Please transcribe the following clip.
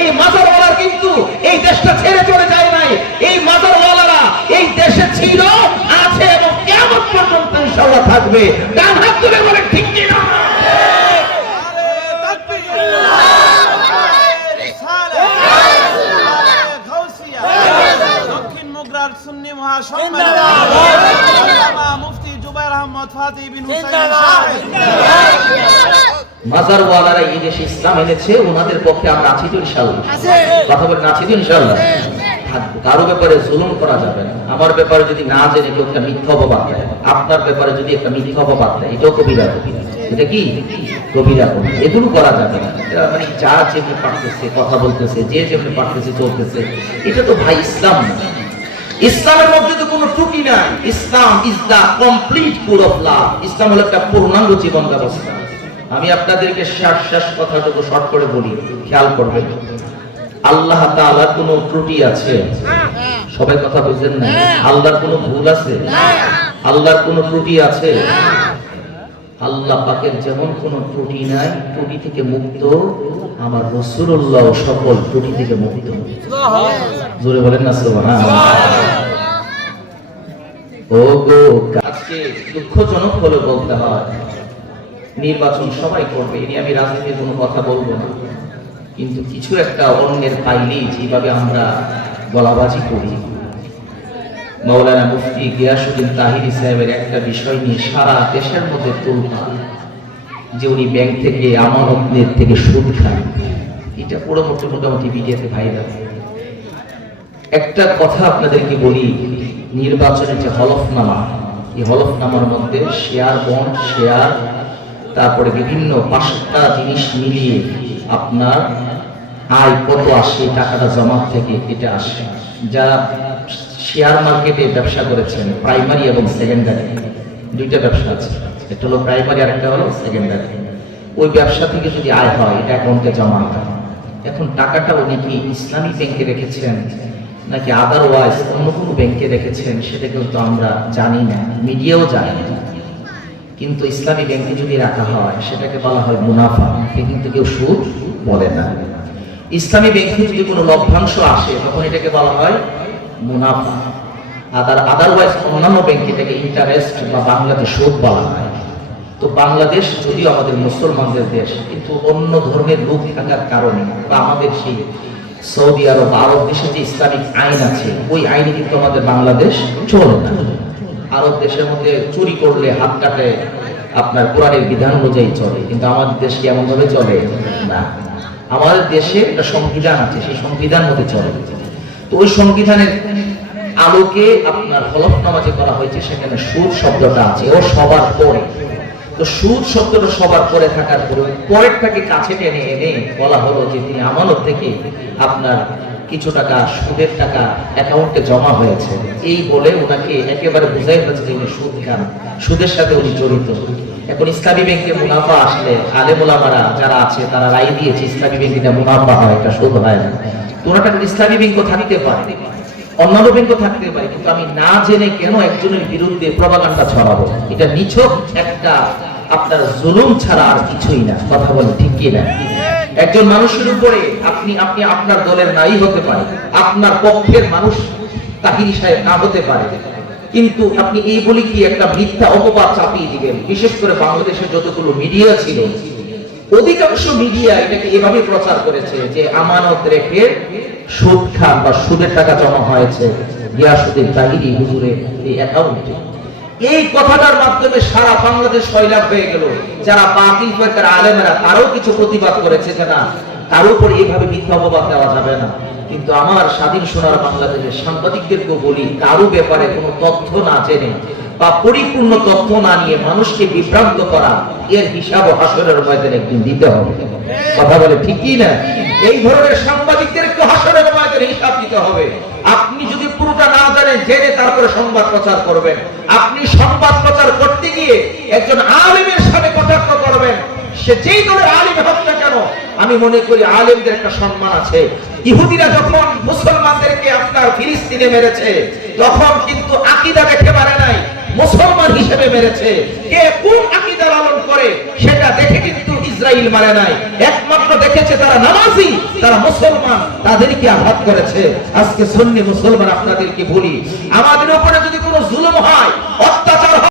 এই মাজারওয়ালার কিন্তু এই দেশটা ছেড়ে চলে যায় নাই। এই মাজারওয়ালারা এই দেশে ছিল আছে এবং কেমন পর্যন্ত ইনশাআল্লাহ থাকবে? ডান হাত তুলে বলে ঠিক কি না? সুন্নি মহাসম্মেলন। মুফতি জুবাইর আহমদ ফাজি বিন হুসাইন সাহেব মাজার ওয়ালারা এই দেশে ইসলাম এনেছে ওনাদের পক্ষে আমরা আছি। তো কথা বলেন আছি। তো থাকব। কারও ব্যাপারে জুলুম করা যাবে না। আমার ব্যাপারে যদি না জেনে কেউ একটা মিথ্যা অপবাদ দেয় আপনার ব্যাপারে যদি একটা মিথ্যা অপবাদ দেয় এটাও কবিরা এটা কি? কবিরা কবিরা এগুলো করা যাবে না। এটা মানে যা যেমনি পারতেছে কথা বলতেছে যে যেমনি পারতেছে চলতেছে। এটা তো ভাই ইসলাম না। ইসলামের মধ্যে তো কোনো ত্রুটি নাই। Islam is the complete full of love ইসলাম হলো একটা পূর্ণাঙ্গ জীবন ব্যবস্থা। আমি আপনাদেরকে শেষ শেষ কথাটুকু শর্ট করে বলি, খেয়াল করবেন। আল্লাহ তাআলার কোনো ত্রুটি আছে? সবাই কথা বুঝলেন না। আল্লাহর কোনো ভুল আছে? আল্লাহর কোনো ত্রুটি আছে? আল্লাহ পাকের যেমন কোনো ত্রুটি নাই, ত্রুটি থেকে মুক্ত আমার রসুল্লাহ সকল ত্রুটি থেকে মুক্ত। জোরে বলেন না সুবহানাল্লাহ। ও গো দুঃখজনক হলে বলতে হয়। নির্বাচন সবাই করবে, এ আমি রাজনীতির কোনো কথা বলব না। কিন্তু কিছু একটা অন্যের পাইলেই যেভাবে আমরা গলাবাজি করি। মৌলানা মুফতি গিয়াসুদ্দিন তাহিরি সাহেবের একটা বিষয় নিয়ে সারা দেশের মধ্যে তুলনা যে উনি ব্যাংক থেকে আমানতের থেকে সুদ খান, এটা পুরো মোটামুটি মোটামুটি বিডিএতে ভাইরাল একটা কথা আপনাদেরকে বলি, নির্বাচনের যে হলফনামা, এই হলফনামার মধ্যে শেয়ার বন্ড শেয়ার তারপরে বিভিন্ন পাঁচটা জিনিস মিলিয়ে আপনার আয় কত আসে, টাকাটা জমা থেকে এটা আসে। যারা শেয়ার মার্কেটে ব্যবসা করেছেন প্রাইমারি এবং সেকেন্ডারি দুইটা ব্যবসা আছে। একটা হলো প্রাইমারি আর একটা হলো সেকেন্ডারি ওই ব্যবসা থেকে যদি আয় হয়, এটা অ্যাকাউন্টে জমা হয়। এখন টাকাটা উনি কি ইসলামী ব্যাংকে রেখেছেন, নাকি আদারওয়াইজ অন্য কোনো ব্যাংকে রেখেছেন, সেটা কিন্তু আমরা জানি না। মিডিয়াও জানে না। কিন্তু ইসলামী ব্যাংকে যদি রাখা হয়, সেটাকে বলা হয় মুনাফা। এ কিন্তু কেউ সুদ বলে না। ইসলামী ব্যাংকে যদি কোনো লভ্যাংশ আসে, তখন এটাকে বলা হয় মুনাফা। আদার আদারওয়াইজ অন্যান্য ব্যাংকে এটাকে ইন্টারেস্ট বা বাংলাতে সুদ বলা হয়। তো বাংলাদেশ যদিও আমাদের মুসলমানদের দেশ, কিন্তু অন্য ধর্মের লোক থাকার কারণে বা আমাদের সেই সৌদি আরব আরব দেশে যে ইসলামিক আইন আছে, ওই আইনে কিন্তু আমাদের বাংলাদেশ চলে না। আরব দেশের মধ্যে চুরি করলে হাত কাটে আপনার কোরআনের বিধান অনুযায়ী চলে, কিন্তু আমাদের দেশ কি এমন ভাবে চলে? না। আমাদের দেশে একটা সংবিধান আছে, সেই সংবিধান মধ্যে চলে। তো ওই সংবিধানের আলোকে আপনার হলফনামা যে করা হয়েছে, সেখানে সুদ শব্দটা আছে, ও সবার পরে। তো সুদ শব্দটা সবার পরে থাকার পরে, পরেরটাকে কাছে টেনে এনে বলা হলো যে তিনি আমানত থেকে আপনার কিছু টাকা, সুদের টাকা অ্যাকাউন্টে জমা হয়েছে। এই বলে ওনাকে একেবারে বুঝাই হয়েছে যে উনি সুদ খান সুদের সাথে উনি জড়িত। এখন ইসলামী ব্যাংকে মুনাফা আসলে আলেমুলামারা যারা আছে, তারা রায় দিয়েছে ইসলামী ব্যাংকে মুনাফা হয়, এটা সুদ হয় না। ওনাটা ইসলামী ব্যাংকও থাকতে পারে, অন্যান্য ব্যাংকও থাকতে পারে, কিন্তু আমি না জেনে কেন একজনের বিরুদ্ধে প্রবাগান্ডা ছড়াবো? এটা নিছক একটা আপনার জুলুম ছাড়া আর কিছুই না। কথা বলে ঠিক কি না? একজন মানুষের উপরে আপনি আপনি আপনার দলের নাই হতে পারে, আপনার পক্ষের মানুষ তাহিরি সাহেব না হতে পারে। কিন্তু আপনি এই বলে কি একটা মিথ্যা অপবাদ চাপিয়ে দিবেন বিশেষ করে বাংলাদেশের যতগুলো মিডিয়া ছিল, অধিকাংশ মিডিয়া এটাকে এভাবে প্রচার করেছে যে আমানত রেখে সুদ খান বা সুদের টাকা জমা হয়েছে। গিয়াসুদ্দিন তাহিরি হুজুরের এই অ্যাকাউন্টে এই কথাটার মাধ্যমে সারা বাংলাদেশ সয়লাভ হয়ে গেল। যারা বাতিল ফেকার আলেমেরা, তারাও কিছু প্রতিবাদ করেছে যে না, তার উপর এইভাবে মিথ্যা অপবাদ দেওয়া যাবে না। কিন্তু আমার স্বাধীন সোনার বাংলাদেশের সাংবাদিকদেরকেও বলি, কারও ব্যাপারে কোনো তথ্য না জেনে বা পরিপূর্ণ তথ্য না নিয়ে মানুষকে বিভ্রান্ত করা, এর হিসাব ও হাসরের ময়দানে একদিন দিতে হবে। কথা বলে ঠিকই না? এই ধরনের সাংবাদিকদের একটু হাসরের ময়দানে হিসাব দিতে হবে আপনি যদি পুরোটা না জানেন জেনে তারপরে সংবাদ প্রচার করবেন। আপনি সংবাদ প্রচার করতে গিয়ে একজন আলিমের সাথে কটাক্ষ করবেন। সে যেই দলের আলিম হোক না কেন, আমি মনে করি আলিমদের একটা সম্মান আছে। ইহুদিরা যখন মুসলমানদেরকে আপনার ফিলিস্তিনে মেরেছে, তখন কিন্তু আকিদা দেখে পারে নাই, মুসলমান হিসেবে মেরেছে। কে কোন আকিদা লালন করে, সেটা দেখে কিন্তু ইসরায়েল মারে নাই। একমাত্র দেখেছে তারা নামাজি, তারা মুসলমান, তাদেরকে আঘাত করেছে। আজকে সুন্নি মুসলমান আপনাদেরকে বলি, আমাদের উপরে যদি কোনো জুলুম হয়